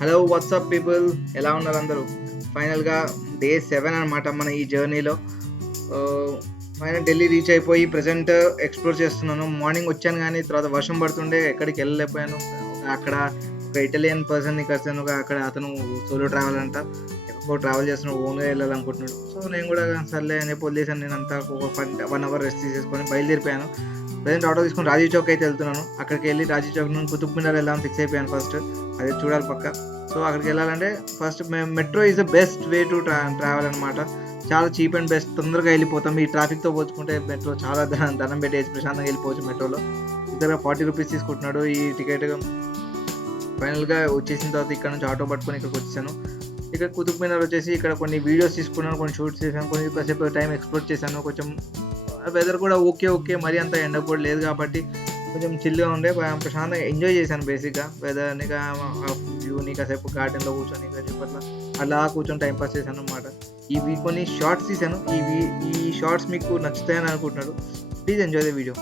Hello WhatsApp people, ఎలా ఉన్నారు అందరూ? ఫైనల్గా డే 7 అనమాట మన ఈ జర్నీలో. ఫైనల్ ఢిల్లీ రీచ్ అయిపోయి ప్రజెంట్ ఎక్స్ప్లోర్ చేస్తున్నాను. మార్నింగ్ వచ్చాను కానీ తర్వాత వర్షం పడుతుండే ఎక్కడికి వెళ్ళలేకపోయాను. అక్కడ ఒక ఇటాలియన్ పర్సన్ని కలిసాను. అక్కడ అతను సోలో ట్రావెల్ అంట, ఎక్కడికో ట్రావెల్ చేస్తున్నాడు, ఓన్గా వెళ్ళాలనుకుంటున్నాడు. సో నేను కూడా సర్లే అని చెప్పి వదిలేసాను. నేను అంతా ఒక 1 అవర్ రెస్ట్ తీసేసుకొని బయలుదేరిపోయాను. ప్రజెంట్ ఆటో తీసుకొని రాజీవ్ చౌక్ అయితే వెళ్తున్నాను. అక్కడికి వెళ్ళి రాజీవ్ చౌక్ నుండి కుతుబ్ మినార్ వెళ్దామని ఫిక్స్ అయిపోయాను ఫస్ట్. అది చూడాలి పక్కా. సో అక్కడికి వెళ్ళాలంటే first metro is the best way to travel అనమాట. చాలా చీప్ అండ్ బెస్ట్, తొందరగా వెళ్ళిపోతాం. ఈ ట్రాఫిక్తో పోల్చుకుంటే మెట్రో చాలా ధనం పెట్టేసి ప్రశాంతంగా వెళ్ళిపోవచ్చు మెట్రోలో. దగ్గర 40 రూపీస్ తీసుకుంటున్నాడు ఈ టికెట్. ఫైనల్గా వచ్చేసిన తర్వాత ఇక్కడ నుంచి ఆటో పట్టుకొని ఇక్కడికి వచ్చేసాను. ఇక్కడ కుతుబ్ మినార్ వచ్చేసి ఇక్కడ కొన్ని వీడియోస్ తీసుకున్నాను, కొన్ని షూట్స్ చేశాను, కొన్ని కాసేపు టైం ఎక్స్ప్లోర్ చేశాను. కొంచెం వెదర్ కూడా ఓకే, మరీ అంత ఎండ కూడా లేదు కాబట్టి కొంచెం చిల్గా ఉండే, ప్రశాంతంగా ఎంజాయ్ చేశాను బేసిక్గా వెదర్ని, వ్యూని, కాసేపు గార్డెన్లో కూర్చొని కాసేపు అలా కూర్చొని టైం పాస్ చేశాను అనమాట. ఇవి కొన్ని షార్ట్స్ తీశాను. ఈ షార్ట్స్ మీకు నచ్చుతాయని అనుకుంటున్నాను. Please enjoy the video.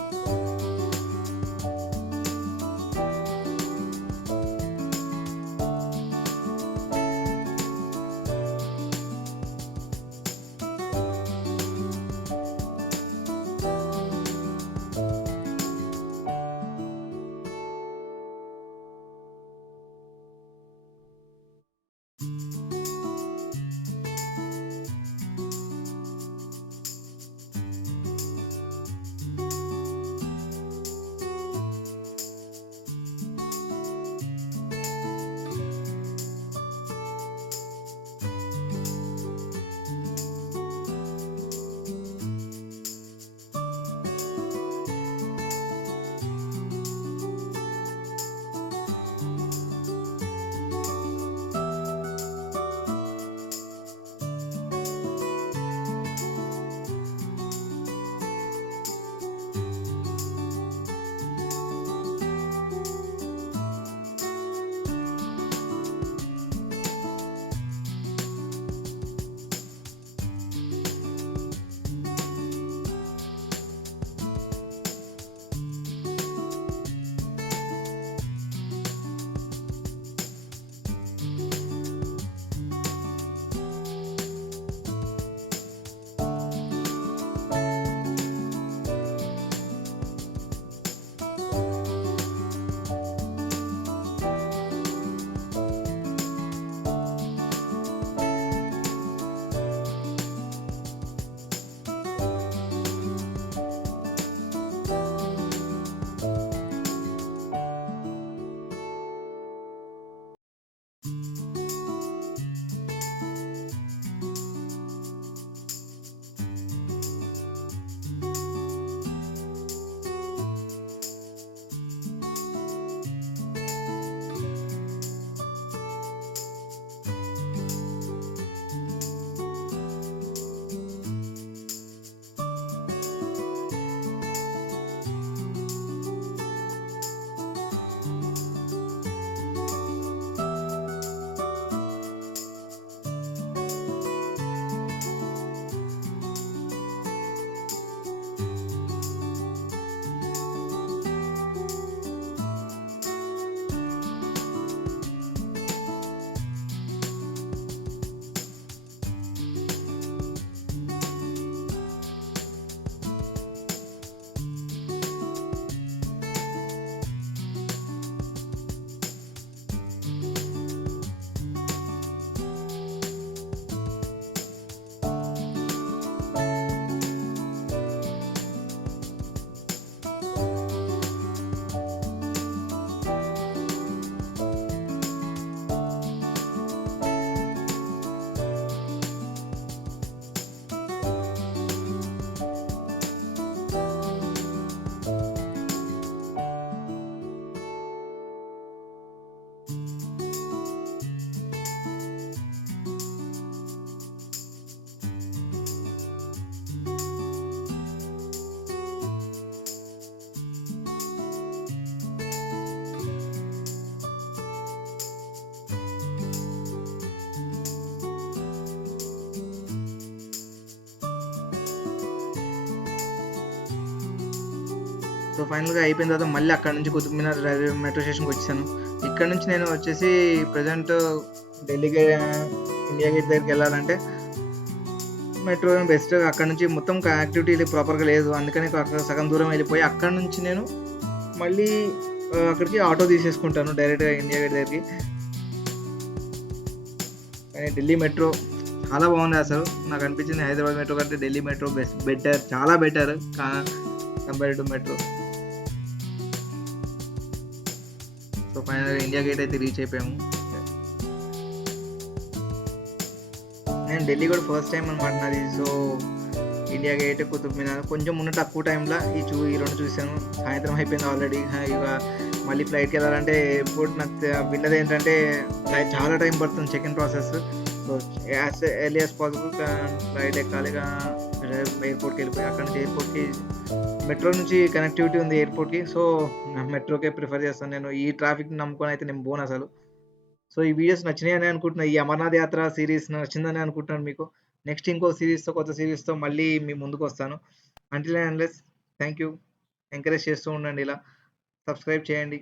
So ఫైనల్గా అయిపోయిన తర్వాత మళ్ళీ అక్కడ నుంచి కుతుబ్ మినార్ రైల్వే మెట్రో స్టేషన్కి వచ్చాను. ఇక్కడ నుంచి నేను వచ్చేసి ప్రెజెంట్ ఢిల్లీకి ఇండియా గేట్ దగ్గరికి వెళ్ళాలంటే మెట్రో బెస్ట్. అక్కడ నుంచి మొత్తం కనెక్టివిటీ ప్రాపర్గా లేదు, అందుకని అక్కడ సగం దూరం వెళ్ళిపోయి అక్కడ నుంచి నేను మళ్ళీ అక్కడికి ఆటో తీసేసుకుంటాను డైరెక్ట్గా ఇండియా గేట్ దగ్గరికి. కానీ ఢిల్లీ మెట్రో చాలా బాగుంది అసలు. నాకు అనిపించింది హైదరాబాద్ మెట్రో కంటే ఢిల్లీ మెట్రో బెటర్, చాలా better compare to metro. So ఫైనల్గా ఇండియా గేట్ అయితే రీచ్ అయిపోయాము. నేను ఢిల్లీ కూడా ఫస్ట్ టైం అనమాట నాది. సో ఇండియా గేట్, కుతుబ్ మినార్ కొంచెం ఉన్న తక్కువ టైంలో ఈ రెండు చూసాను. సాయంత్రం అయిపోయింది ఆల్రెడీ. ఇక మళ్ళీ ఫ్లైట్కి వెళ్ళాలంటే ఎయిర్పోర్ట్ నాకు విన్నది ఏంటంటే చాలా టైం పడుతుంది check in process. So as early as possible flight ఎక్కాలి, ఎయిర్పోర్ట్కి వెళ్ళిపోయి అక్కడ నుంచి ఎయిర్పోర్ట్కి మెట్రో నుంచి కనెక్టివిటీ ఉంది ఎయిర్పోర్ట్కి. సో మెట్రోకే ప్రిఫర్ చేస్తాను నేను. ఈ ట్రాఫిక్ నమ్ముకొని అయితే నేను పోను అసలు. సో ఈ వీడియోస్ నచ్చినాయని అనుకుంటున్నాను. ఈ అమర్నాథ్ యాత్ర సిరీస్ నచ్చిందని అనుకుంటున్నాను మీకు. నెక్స్ట్ ఇంకో సిరీస్తో, కొత్త సిరీస్తో మళ్ళీ మీ ముందుకు వస్తాను. Until and unless thank you. Encourage చేస్తూ ఉండండి, ఇలా సబ్స్క్రైబ్ చేయండి.